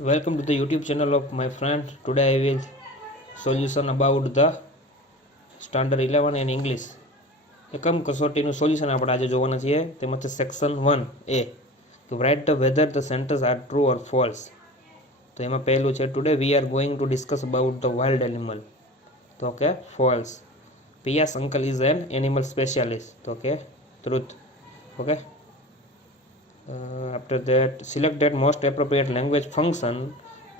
Welcome to the YouTube channel of my friend. Today I will solution about the standard 11 and English. એકમ કસોટીનું solution આપણે આજે જોવાના છીએ. તેમાં છે section 1A to write the whether the sentence are true or false. તો એમાં પહેલું છે today we are going to discuss about the wild animal. તો કે false. Piya's uncle is an animal specialist. તો કે truth. Okay. After that, select that most appropriate language function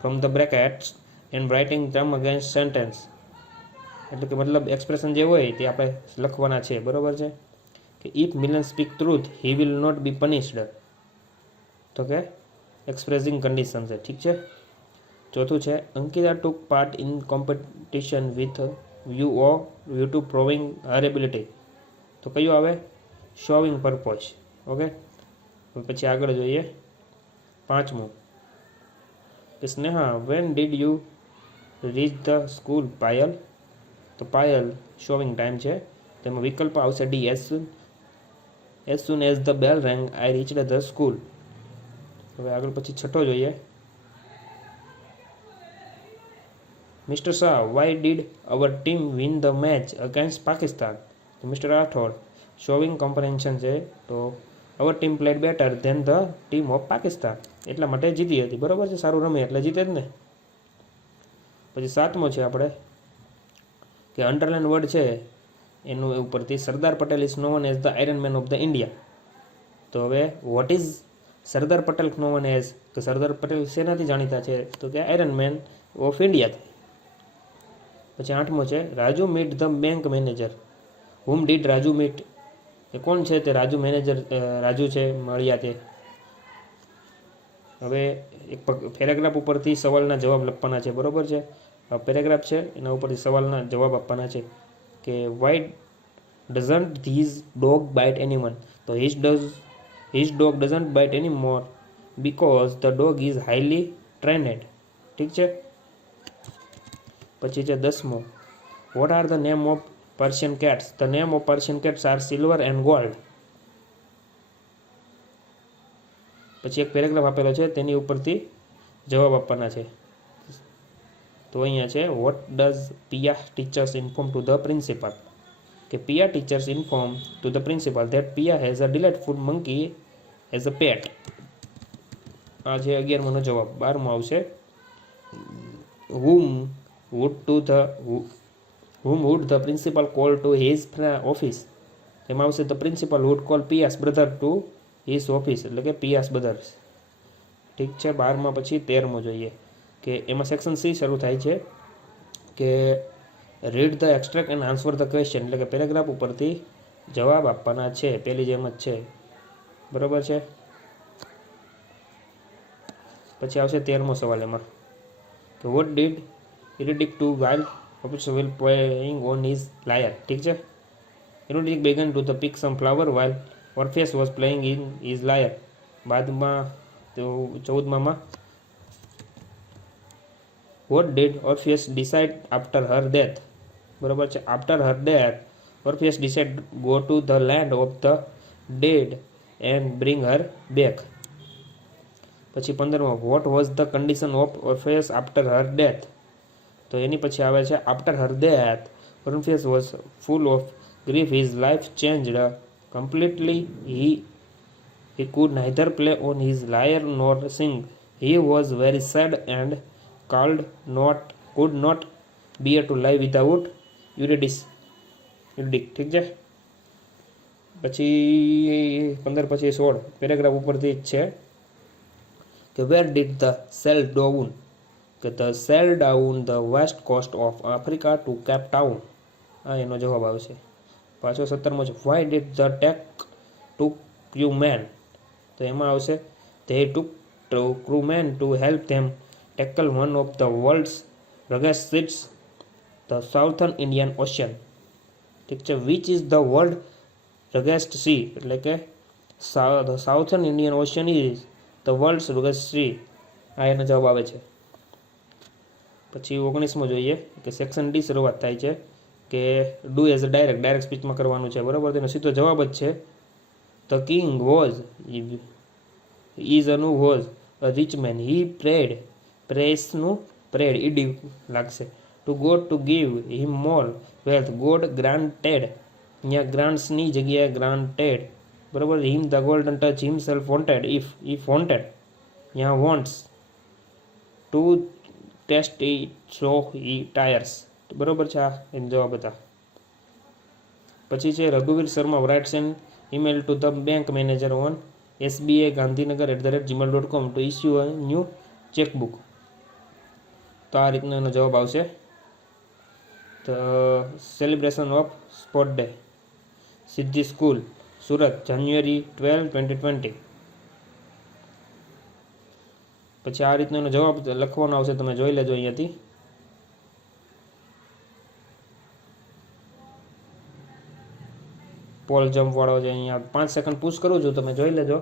from the brackets and writing them against sentence. એટલે કે મતલબ expression જે હોય તે આપણે લખવાના છે, બરોબર છે. કે if Milan speak truth he will not be punished. તો કે એક્સપ્રેસિંગ કન્ડિશન છે, ઠીક છે. ચોથું છે Ankita took part in competition with view to proving her ability. તો કયું આવે? Showing purpose. ઓકે. પછી આગળ જોઈએ પાંચમું કે Sneha when did you reach the school Payal. તો પાયલ શોવિંગ ટાઈમ છે, તેમાં વિકલ્પ આવશે D as soon as the bell rang I reached the school. હવે આગળ પછી છઠ્ઠો જોઈએ mister Shah why did our team win the match against Pakistan. તો મિસ્ટર રાઠોડ શોવિંગ કમ્પરેન્શન છે, તો our team played better than the team of Pakistan. એટલા માટે જીતી હતી, બરાબર છે. સારું રમે એટલે જીતે જ ને. પછી સાતમો છે આપણે કે અંડરલાઇન વર્ડ છે એનું ઉપરથી Sardar Patel is known as the iron man of the India. તો હવે what is Sardar Patel known as? તો સરદાર પટેલ શેનાથી જાણીતા છે? તો કે આયરન મેન ઓફ ઇન્ડિયાથી. પછી આઠમો છે Raju meet the bank manager. Whom did Raju meet? એ કોણ છે? તે રાજુ મેનેજર રાજુ છે, મળ્યા તે. હવે એક પેરેગ્રાફ ઉપરથી સવાલના જવાબ લખવાના છે, બરોબર છે. પેરેગ્રાફ છે એના ઉપરથી સવાલના જવાબ આપવાના છે કે why doesn't this dog bite anyone. તો his dog doesn't bite any more because the dog is highly trained. ઠીક છે. પછી છે દસમો what are the name of Persian cats? The name of Persian cats are silver and gold. પછી એક paragraph આપેલો છે તેની ઉપરથી જવાબ આપવાના છે. તો અહીંયા છે what does Piya teachers inform to the principal. કે Piya teachers inform to the principal that Piya has a delightful monkey as a pet. આ છે 11મોનો જવાબ. 12મો આવશે whom would the principal call to his office. એમાં આવશે the principal would call Piya's brother to his office. એટલે કે પિયાસ brothers. ઠીક છે. 12માં પછી 13મો જોઈએ કે એમાં સેક્શન સી શરૂ થાય છે કે read the extract and answer the question. એટલે કે પેરેગ્રાફ ઉપરથી જવાબ આપવાના છે, પહેલી જેમ જ છે, બરોબર છે. પછી આવશે 13મો સવાલ એમાં કે વોટ ડીડ ઇરિડિક to wild Officer will playing on his lyre. ઠીક છે. Erudit began to the pick some flower while Orpheus was playing in his lyre. બાદમાં તો 14માં what did Orpheus decide after her death? બરાબર છે. After her death Orpheus decided go to the land of the dead and bring her back. પછી 15માં what was the condition of Orpheus after her death? તો એની પછી આવે છે after Har death Orpheus was full of grief. His life changed completely. He could neither play on his lyre nor sing. He was very sad and could not bear to lie without Eurydice. ઠીક છે. પછી 15 પછી 16 paragraph ઉપરથી જ છે કે where did the sail down. The sailed down the west coast of Africa to Cape Town. આ એનો જવાબ આવશે. પાછો 17મો છે why did the take to crewmen. તો એમાં આવશે they took to crewmen to help them tackle one of the world's rugged seas, the southern Indian Ocean. ઠીક છે. which is the world rugged sea. એટલે કે the southern Indian Ocean is the world's rugged sea. આ એનો જવાબ આવે છે. પછી 19મો જોઈએ કે સેક્શન ડી શરૂઆત થાય છે કે ડુ એઝ અ ડાયરેક્ટ સ્પીચમાં કરવાનું છે, બરાબર. તેનો સીધો જવાબ જ છે the king was is Anu was a rich man. He prayed પ્રેસનું પ્રેડ ઈડી લાગશે. To God to give him more wealth God granted, અહીંયા ગ્રાન્ટ્સની જગ્યાએ ગ્રાન્ટેડ, બરાબર. Him the golden touch himself wanted if wanted, અહીંયા wants. To test it so I tires, બરાબર છે. આ એમ જવાબ હતા. પછી છે રઘુવીર Sharma writes an email to the bank manager on sba.gandhinagar@gmail.com to issue a new chequebook. તો આ રીતનો એનો જવાબ આવશે. The celebration of sport day, Siddhi school, Surat, January 12, 2020. પછી આ રીતનો એનો જવાબ લખવાનો આવશે, તમે જોઈ લેજો અહીંયાથી. પોલ જમ્પ વાળો છે, અહીંયા 5 સેકન્ડ પુશ કરું છું, તમે જોઈ લેજો.